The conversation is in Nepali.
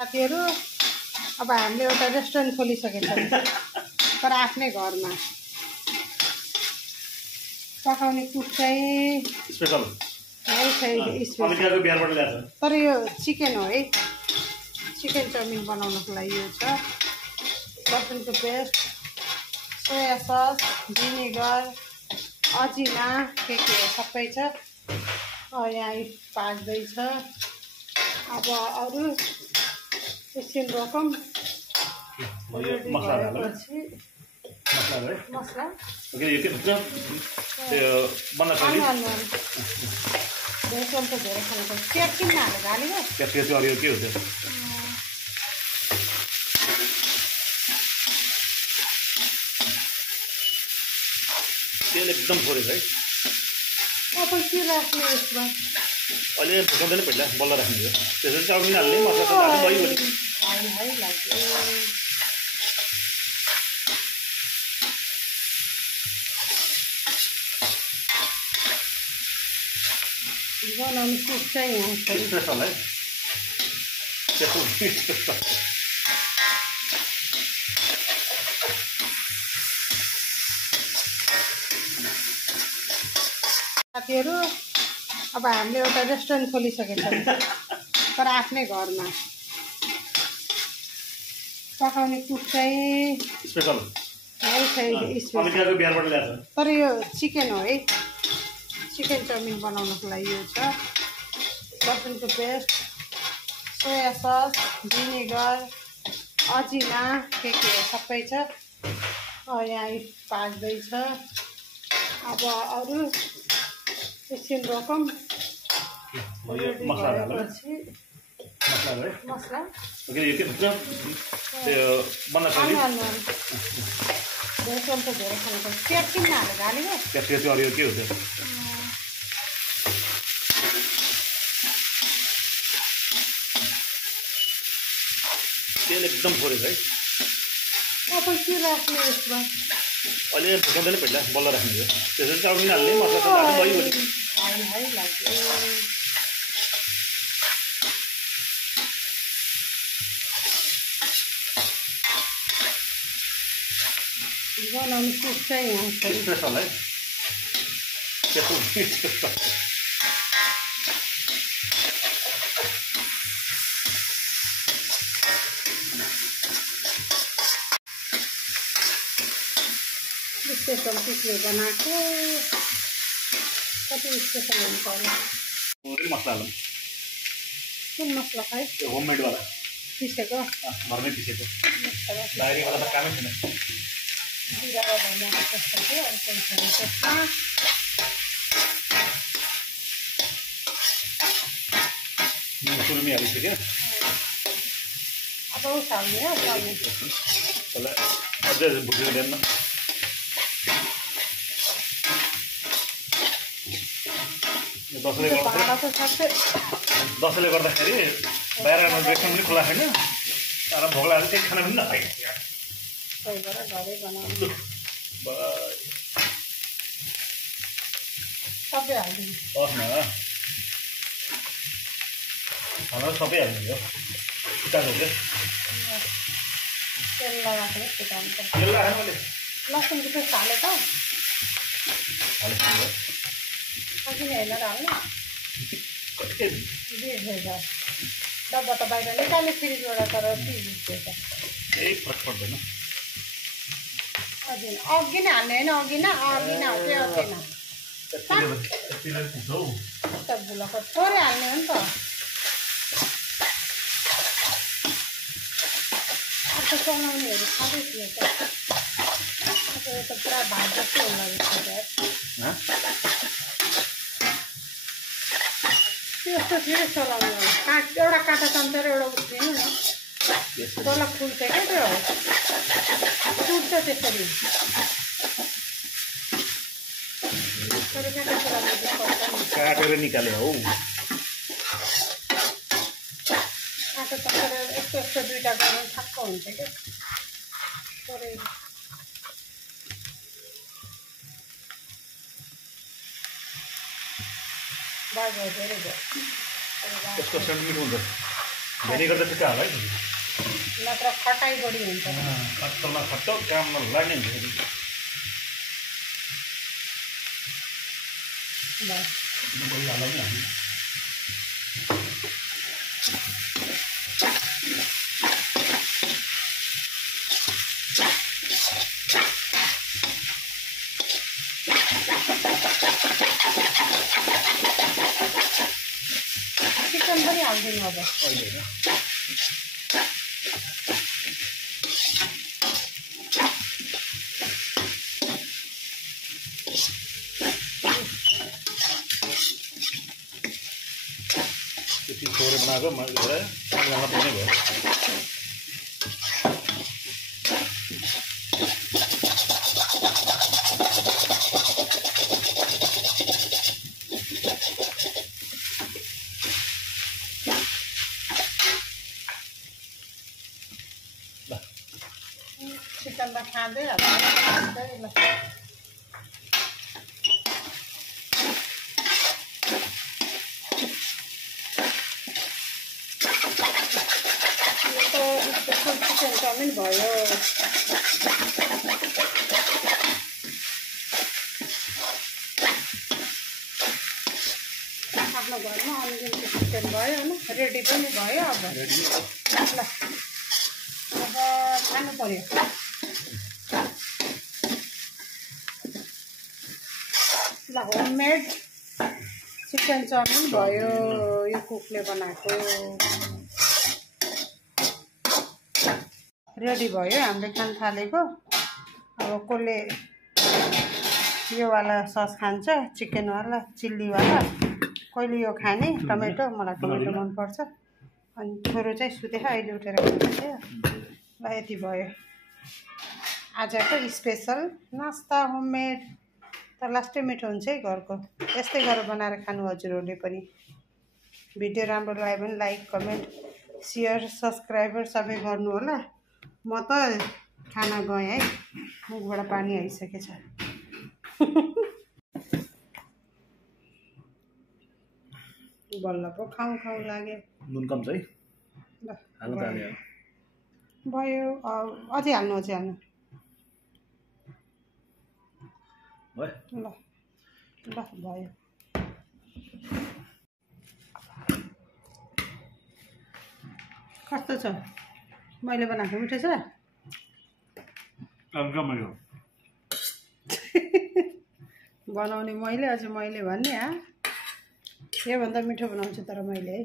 साथीहरु अब हामीले एउटा रेस्टुरेन्ट खोलिसकेका छौं तर आफ्नै घरमा पकाउने कुक चाहिँ स्पेशल स्पेशल बिहारबाट ल्याएको छ तर यो चिकन हो है चिकन चाउमिन बनाउनको लागि यो छ लसुनको पेस्ट सोया सस भिनेगर अजिना के सबै छ यहाँ पाक्दैछ अब अरू एकछिन रोकौँ मसला भेजल त धेरै खानु पर्छ प्याज किन हालेको हालेको के हुन्छ तेल एकदम थोरै है तपाईँ के राख्नु यसमा अहिले भुटाउँदैन पहिला बल्ल राख्ने हो त्यसरी चाउमिन हाल्ने मसला त हाल्नु है लाग्यो बनाउनु कुक चाहिँ यहाँ स्पेशल है साथीहरु अब हामीले एउटा रेस्टुरेन्ट खोलिसकेका छौं तर आफ्नै घरमा पकाउने कुक चाहिँ स्पेशल स्पेशल बिहारबाट ल्याएको छ तर यो चिकन हो है चिकन चाउमिन बनाउनको लागि यो छ लसुनको पेस्ट सोया सस भिनेगर अजिना के सबै छ यहाँ पाक्दैछ अब अरू एकछिन रोकौँ मसला भेजल त धेरै खानु पर्छ प्याज किन हालेको के हुन्छ तेल एकदम थोरै है तपाईँ के राख्नु यसमा अहिले भुटाउँदैन पहिला बल्ल राख्ने हो त्यसरी चाउमिन हाल्ने मसला त हाल्नु है लाग्यो बनाउनु कुक चाहिँ यहाँ स्पेशल है स्पेशल कुकले बनाएको कति स्पेशल हुन्छ होला मसला हालौँ कुन मसला खाए होममेड वाला पिसेको घरमै पिसेको बाहिरबाट त कामै छैन जिरा धनियाँको पेस्ट थियो अनि त्यसमा सुरुमी हालिसक्यो अब उसाल्ने हो उसाल्ने त्यसलाई अझै भुटिँदैन दसैँले गर्दाखेरि बाहिर रेस्टुरेन्ट पनि खुला छैन तर भोक लागेर त्यही खाना पनि नपाइन्छ घरै बनाउनु सबै हालिदिनु होस् न खाना सबै हालिदिनु हो खुट्टाको क्या तेल लगाएको फुटाउनु पर्छ तेल लगाएन मैले लसुनको पेस्ट हाले त हालिदिनु किन हेरेर हाल्नु डब्बा त बाहिर निकाल्ने फ्रिजबाट तर पिस केही फरक पर्दैन अघि नै हाल्ने होइन अघि नै हाल्थेन भुलाको थोरै हाल्ने हो नि त अर्को चलाउनेहरू खाँदै थियो त पुरा भात जस्तो होला त्यस्तो फेरि चलाउनु एउटा काँटा चम्चा र एउटा उफ्रिनु न तल फुल्छ क्या त्यो टुट्छ त्यसरी काटेर निकाले हौ काँटा चम्चा यस्तो दुईवटा गरेर ठक्क हुन्छ क्या थोरै बागो धेरै भयो त्यसको सेन्ट मिठो हुन्छ भिनेगर त ठिकै होला है नत्र खटाइ बढी हुन्छ खट्टोमा खट्टो काम नलाग्ने हुन्छ बढी हाल्यो नि हामी चिकन पनि हाल्दिनु अब त्यति थोरै बनाएको मैले बनाउन पर्ने भयो चिकन त खाँदै होला ल चिकन चाउमिन भयो आफ्नो घरमा अनलिमिटेड चिकन भयो होइन रेडी पनि भयो अब ल अब खानु पर्यो ल होममेड चिकन चाउमिन भयो यो कुकले बनाएको रेडी भयो हामीले खान थालेको अब कसले योवाला सस खान्छ चिकनवाला चिल्लीवाला कहिले यो खाने टमेटो मलाई टमेटो मनपर्छ अनि छोरो चाहिँ सुतेछ अहिले उठेर खाइदियो ल यति भयो आजको स्पेसल नास्ता होममेड तर लास्टै मिठो हुन्छ है घरको यस्तै गरेर बनाएर खानु हजुरहरूले पनि भिडियो राम्रो लाग्यो भने लाइक कमेन्ट सेयर सब्सक्राइबर सबै गर्नु होला म त खाना गएँ है मुखबाट पानी आइसकेछ बल्ल पो खाउँ लाग्यो नुन कम छ है ल हाल्नु त हाल्यो भयो अझै हाल्नु भयो ल ल भयो कस्तो छ मैले बनाएको मिठो छ बनाउने मैले अझ मैले भन्ने योभन्दा मिठो बनाउँछु तर मैले है